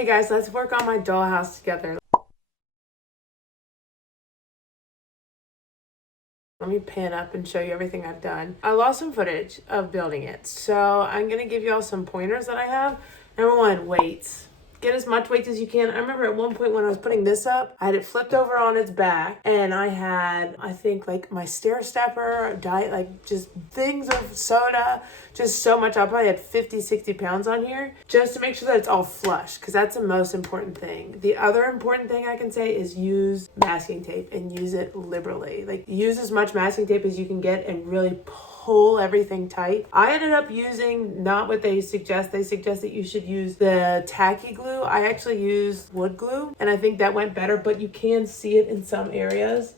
Hey guys, let's work on my dollhouse together. Let me pan up and show you everything I've done. I lost some footage of building it, so I'm gonna give you all some pointers that I have. Number one, weights. Get as much weight as you can. I remember at one point when I was putting this up, I had it flipped over on its back, and I had, I think, like my stair stepper, diet, like just things of soda, just so much. I probably had 50, 60 pounds on here just to make sure that it's all flush, because that's the most important thing. The other important thing I can say is use masking tape and use it liberally. Like use as much masking tape as you can get and really pull everything tight. I ended up using not what they suggest. They suggest that you should use the tacky glue. I actually used wood glue and I think that went better, but you can see it in some areas.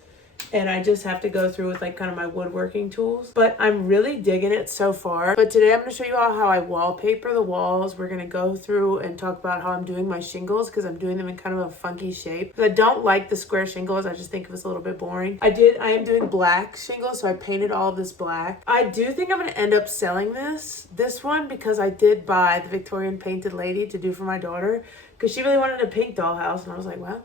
And I just have to go through with like kind of my woodworking tools. But I'm really digging it so far. But today I'm going to show you all how I wallpaper the walls. We're going to go through and talk about how I'm doing my shingles because I'm doing them in kind of a funky shape. I don't like the square shingles. I just think it was a little bit boring. I am doing black shingles, so I painted all of this black. I do think I'm going to end up selling this one because I did buy the Victorian painted lady to do for my daughter because she really wanted a pink dollhouse. And I was like, well,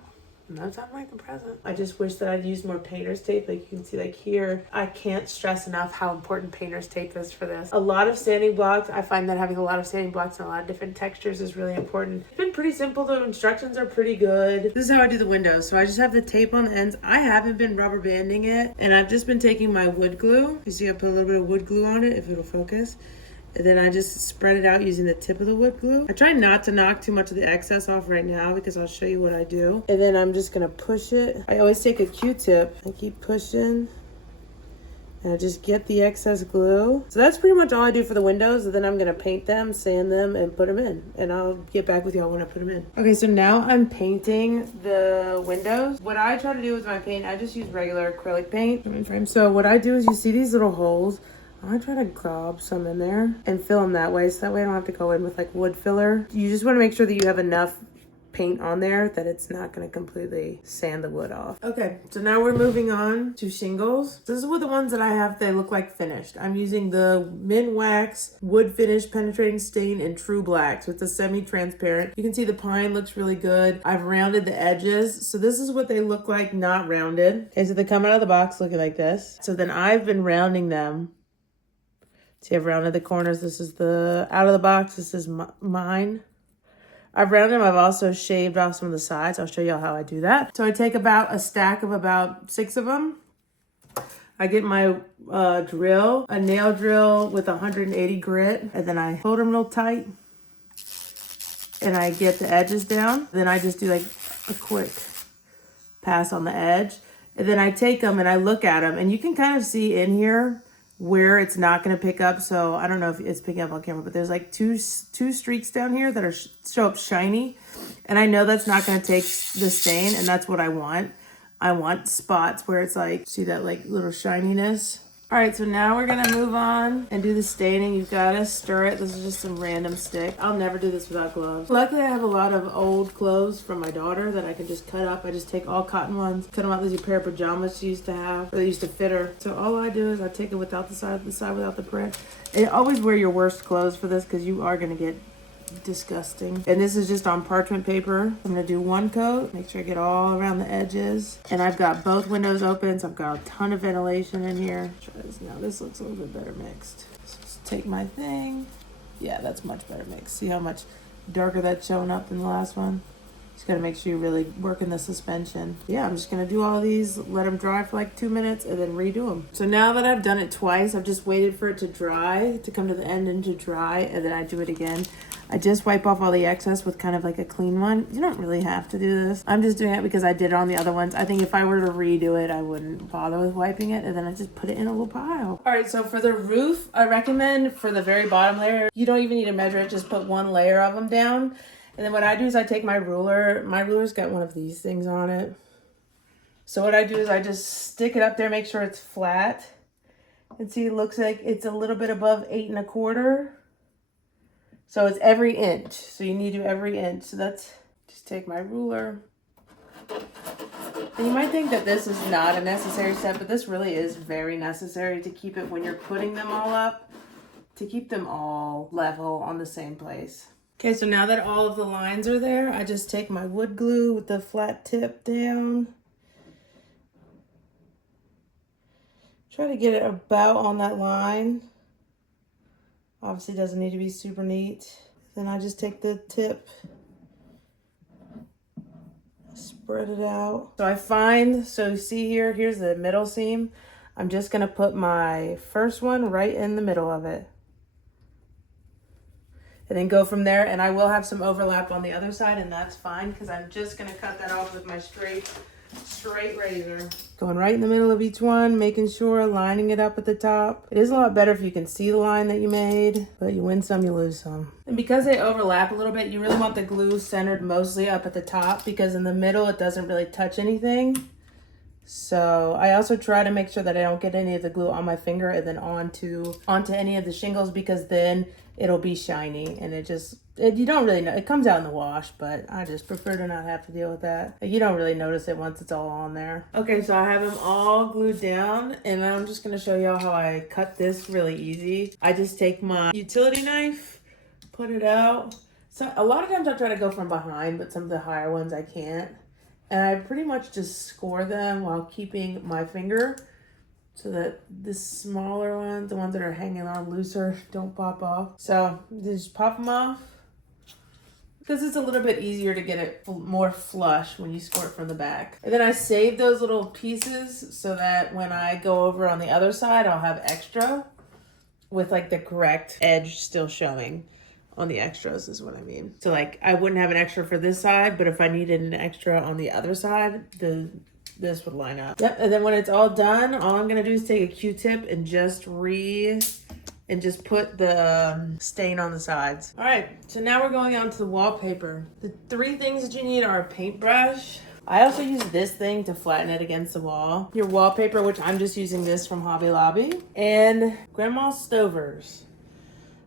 no time like the present. I just wish that I'd used more painter's tape. Like you can see like here, I can't stress enough how important painter's tape is for this. A lot of sanding blocks. I find that having a lot of sanding blocks and a lot of different textures is really important. It's been pretty simple. The instructions are pretty good. This is how I do the windows. So I just have the tape on the ends. I haven't been rubber banding it and I've just been taking my wood glue. You see I put a little bit of wood glue on it if it'll focus. And then I just spread it out using the tip of the wood glue. I try not to knock too much of the excess off right now because I'll show you what I do. And then I'm just gonna push it. I always take a Q-tip and keep pushing. And I just get the excess glue. So that's pretty much all I do for the windows. And then I'm gonna paint them, sand them, and put them in. And I'll get back with y'all when I put them in. Okay, so now I'm painting the windows. What I try to do with my paint, I just use regular acrylic paint. So what I do is you see these little holes. I try to glob some in there and fill them that way. So that way I don't have to go in with like wood filler. You just want to make sure that you have enough paint on there that it's not going to completely sand the wood off. Okay, so now we're moving on to shingles. This is what the ones that I have, they look like finished. I'm using the Min Wax Wood Finish Penetrating Stain in True Black. So it's a semi-transparent. You can see the pine looks really good. I've rounded the edges. So this is what they look like not rounded. Okay, so they come out of the box looking like this. So then I've been rounding them. See, I've rounded the corners. This is the out of the box. This is mine. I've rounded them. I've also shaved off some of the sides. I'll show y'all how I do that. So I take about a stack of about 6 of them. I get my drill, a nail drill with 180 grit, and then I hold them real tight. And I get the edges down. Then I just do like a quick pass on the edge. And then I take them and I look at them. And you can kind of see in here where it's not going to pick up. So I don't know if it's picking up on camera, but there's like two streaks down here that are show up shiny. And I know that's not going to take the stain, and that's what I want. I want spots where it's like, see that like little shininess. All right, so now we're gonna move on and do the staining. You've gotta stir it. This is just some random stick. I'll never do this without gloves. Luckily, I have a lot of old clothes from my daughter that I can just cut up. I just take all cotton ones, cut them out. There's a pair of pajamas she used to have, or they used to fit her. So all I do is I take it without the side without the print. And always wear your worst clothes for this because you are gonna get disgusting. And this is just on parchment paper. I'm gonna do one coat, make sure I get all around the edges. And I've got both windows open, so I've got a ton of ventilation in here. Try this now. This looks a little bit better mixed. So just take my thing. Yeah, that's much better mixed. See how much darker that's showing up in the last one? Just gotta make sure you're really working the suspension. Yeah, I'm just gonna do all these, let them dry for like 2 minutes, and then redo them. So now that I've done it twice, I've just waited for it to dry, to come to the end and to dry, and then I do it again. I just wipe off all the excess with kind of like a clean one. You don't really have to do this. I'm just doing it because I did it on the other ones. I think if I were to redo it, I wouldn't bother with wiping it, and then I just put it in a little pile. All right, so for the roof, I recommend for the very bottom layer, you don't even need to measure it, just put one layer of them down. And then what I do is I take my ruler. My ruler's got one of these things on it. So what I do is I just stick it up there, make sure it's flat. And see, it looks like it's a little bit above 8 1/4. So it's every inch. So you need to do every inch. So that's, just take my ruler. And you might think that this is not a necessary step, but this really is very necessary to keep it when you're putting them all up, to keep them all level on the same place. Okay, so now that all of the lines are there, I just take my wood glue with the flat tip down. Try to get it about on that line. Obviously doesn't need to be super neat. Then I just take the tip, spread it out. So you see here, here's the middle seam. I'm just gonna put my first one right in the middle of it. And then go from there, and I will have some overlap on the other side, and that's fine because I'm just gonna cut that off with my straight razor. Going right in the middle of each one, making sure, lining it up at the top. It is a lot better if you can see the line that you made, but you win some, you lose some. And because they overlap a little bit, you really want the glue centered mostly up at the top because in the middle it doesn't really touch anything. So I also try to make sure that I don't get any of the glue on my finger and then onto any of the shingles, because then it'll be shiny and you don't really know. It comes out in the wash, but I just prefer to not have to deal with that. You don't really notice it once it's all on there. Okay, so I have them all glued down, and I'm just gonna show y'all how I cut this really easy. I just take my utility knife, put it out. So a lot of times I try to go from behind, but some of the higher ones I can't. And I pretty much just score them while keeping my finger so that the smaller ones, the ones that are hanging on looser, don't pop off. So just pop them off because it's a little bit easier to get it more flush when you score it from the back. And then I save those little pieces so that when I go over on the other side, I'll have extra with like the correct edge still showing. On the extras is what I mean. So like I wouldn't have an extra for this side, but if I needed an extra on the other side, this would line up. Yep, and then when it's all done, all I'm gonna do is take a Q-tip and just put the stain on the sides. All right, so now we're going on to the wallpaper. The three things that you need are a paintbrush. I also use this thing to flatten it against the wall. Your wallpaper, which I'm just using this from Hobby Lobby, and Grandma's Stovers.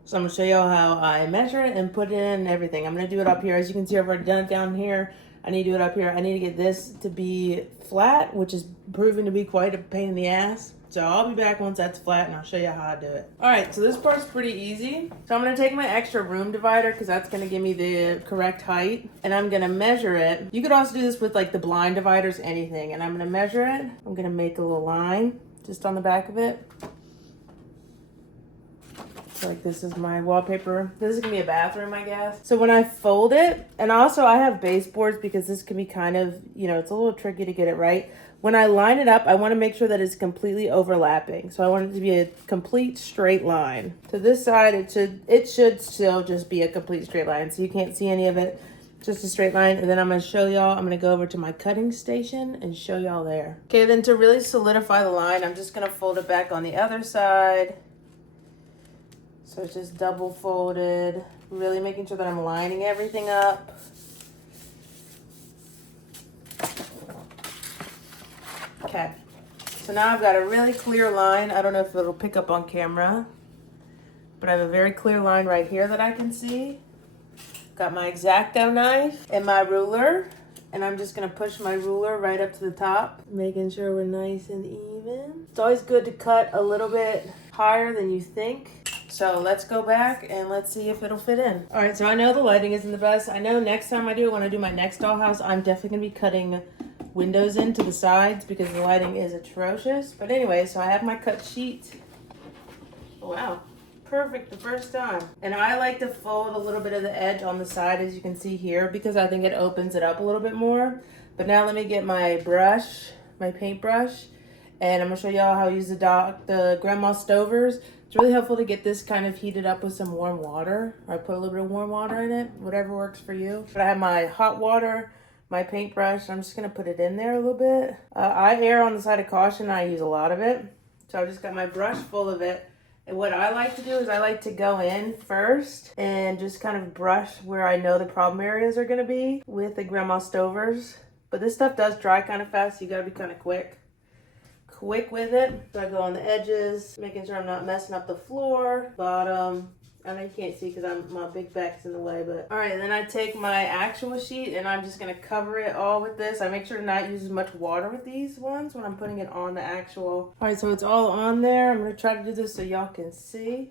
So I'm gonna show y'all how I measure it and put it in and everything. I'm gonna do it up here. As you can see, I've already done it down here. I need to do it up here. I need to get this to be flat, which is proving to be quite a pain in the ass. So I'll be back once that's flat and I'll show you how I do it. All right, so this part's pretty easy. So I'm gonna take my extra room divider because that's gonna give me the correct height, and I'm gonna measure it. You could also do this with like the blind dividers, anything. And I'm gonna measure it. I'm gonna make a little line just on the back of it. Like this is my wallpaper. This is gonna be a bathroom, I guess. So when I fold it, and also I have baseboards because this can be kind of, it's a little tricky to get it right. When I line it up, I wanna make sure that it's completely overlapping. So I want it to be a complete straight line. To this side, it should still just be a complete straight line. So you can't see any of it, just a straight line. And then I'm gonna show y'all, I'm gonna go over to my cutting station and show y'all there. Okay, then to really solidify the line, I'm just gonna fold it back on the other side. So it's just double folded, really making sure that I'm lining everything up. Okay, so now I've got a really clear line. I don't know if it'll pick up on camera, but I have a very clear line right here that I can see. Got my X-Acto knife and my ruler, and I'm just gonna push my ruler right up to the top, making sure we're nice and even. It's always good to cut a little bit higher than you think. So let's go back and let's see if it'll fit in. All right, so I know the lighting isn't the best. I know next time when I do my next dollhouse, I'm definitely gonna be cutting windows into the sides because the lighting is atrocious. But anyway, so I have my cut sheet. Wow, perfect the first time. And I like to fold a little bit of the edge on the side, as you can see here, because I think it opens it up a little bit more. But now let me get my brush, my paintbrush, and I'm gonna show y'all how I use the Grandma Stovers. It's really helpful to get this kind of heated up with some warm water, or I put a little bit of warm water in it, whatever works for you. But I have my hot water, my paintbrush. I'm just gonna put it in there a little bit. I err on the side of caution. I use a lot of it. So I've just got my brush full of it. And what I like to do is I like to go in first and just kind of brush where I know the problem areas are gonna be with the Grandma Stovers. But this stuff does dry kind of fast, so you gotta be kind of quick with it. So I go on the edges, making sure I'm not messing up the floor, bottom. I know you can't see because my big back's in the way, but. All right, then I take my actual sheet and I'm just gonna cover it all with this. I make sure to not use as much water with these ones when I'm putting it on the actual. All right, so it's all on there. I'm gonna try to do this so y'all can see.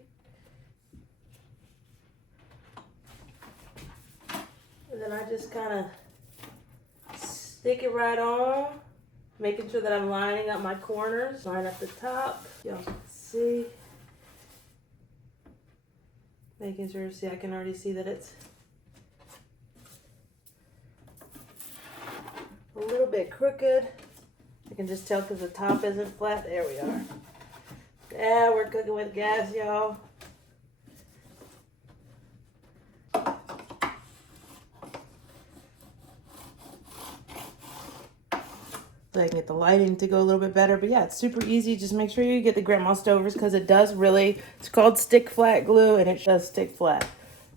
then I just kind of stick it right on, making sure that I'm lining up my corners. Line up the top, y'all can see. Making sure, see, I can already see that it's a little bit crooked. I can just tell because the top isn't flat. There we are. Yeah, we're cooking with gas, y'all. So I can get the lighting to go a little bit better. But yeah, it's super easy. Just make sure you get the grandma stovers because it does really, it's called stick flat glue and it does stick flat.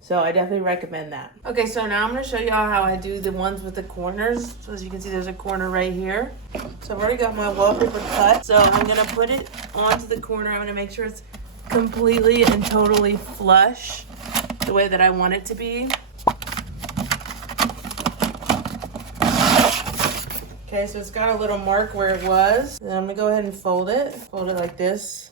So I definitely recommend that. Okay, so now I'm gonna show y'all how I do the ones with the corners. So as you can see, there's a corner right here. So I've already got my wallpaper cut. So I'm gonna put it onto the corner. I'm gonna make sure it's completely and totally flush the way that I want it to be. Okay, so it's got a little mark where it was. And I'm gonna go ahead and fold it. Fold it like this.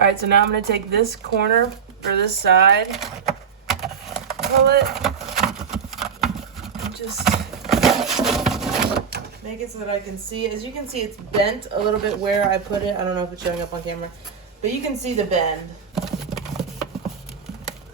All right, so now I'm gonna take this corner for this side, pull it, and just make it so that I can see. As you can see, it's bent a little bit where I put it. I don't know if it's showing up on camera, but you can see the bend.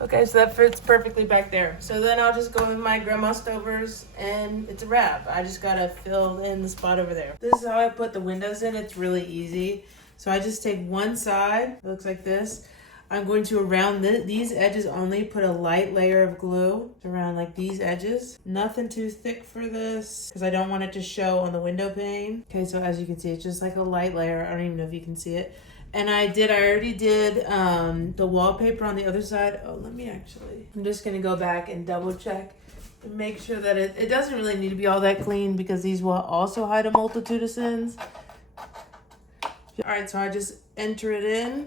Okay, so that fits perfectly back there. So then I'll just go with my grandma stovers and it's a wrap. I just gotta fill in the spot over there. This is how I put the windows in. It's really easy. So I just take one side, it looks like this. I'm going to, around these edges only, put a light layer of glue around like these edges. Nothing too thick for this because I don't want it to show on the window pane. Okay, so as you can see, it's just like a light layer. I don't even know if you can see it. And I already did the wallpaper on the other side. Oh, I'm just gonna go back and double check and make sure that it doesn't really need to be all that clean because these will also hide a multitude of sins. All right, so I just enter it in,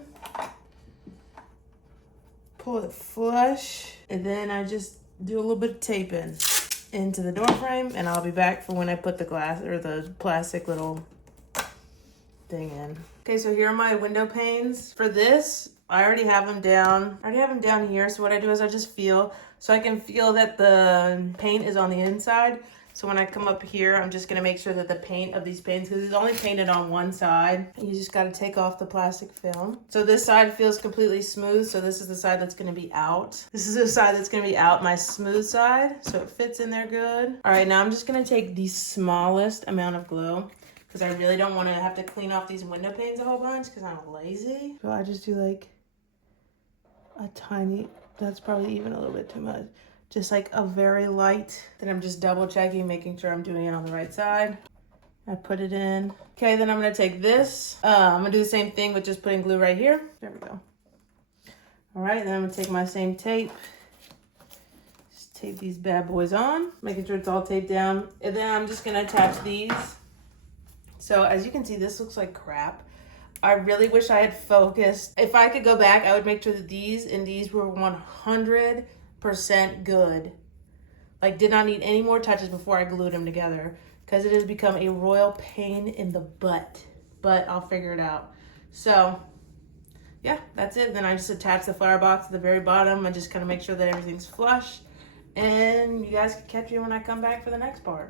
pull it flush, and then I just do a little bit of taping into the door frame, and I'll be back for when I put the glass or the plastic little thing in. Okay, so here are my window panes. For this, I already have them down. Here, so what I do is I just feel, so I can feel that the paint is on the inside. So when I come up here, I'm just gonna make sure that the paint of these panes, because it's only painted on one side, you just gotta take off the plastic film. So this side feels completely smooth, so this is the side that's gonna be out. This is the side that's gonna be out, my smooth side, so it fits in there good. All right, now I'm just gonna take the smallest amount of glue, because I really don't wanna have to clean off these window panes a whole bunch, because I'm lazy. So I just do like a tiny, that's probably even a little bit too much. Just like a very light. Then I'm just double checking, making sure I'm doing it on the right side. I put it in. Okay, then I'm gonna take this. I'm gonna do the same thing with just putting glue right here. There we go. All right, then I'm gonna take my same tape. Just tape these bad boys on, making sure it's all taped down. And then I'm just gonna attach these. So as you can see, this looks like crap. I really wish I had focused. If I could go back, I would make sure that these and these were 100% good. Like, did not need any more touches before I glued them together, because it has become a royal pain in the butt, but I'll figure it out. So yeah, that's it. Then I just attach the flower box at the very bottom and just kind of make sure that everything's flush, and you guys can catch me when I come back for the next part.